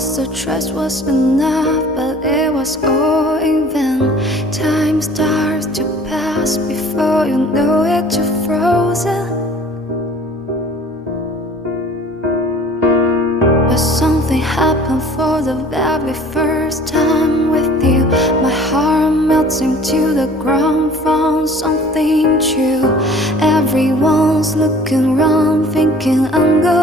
once the trust was enough, but it was all in vain. Time starts to pass before you know it, you're frozen. But something happened for the very first time with you. My heart melts into the ground, found something true. Everyone's looking around, thinking I'm good.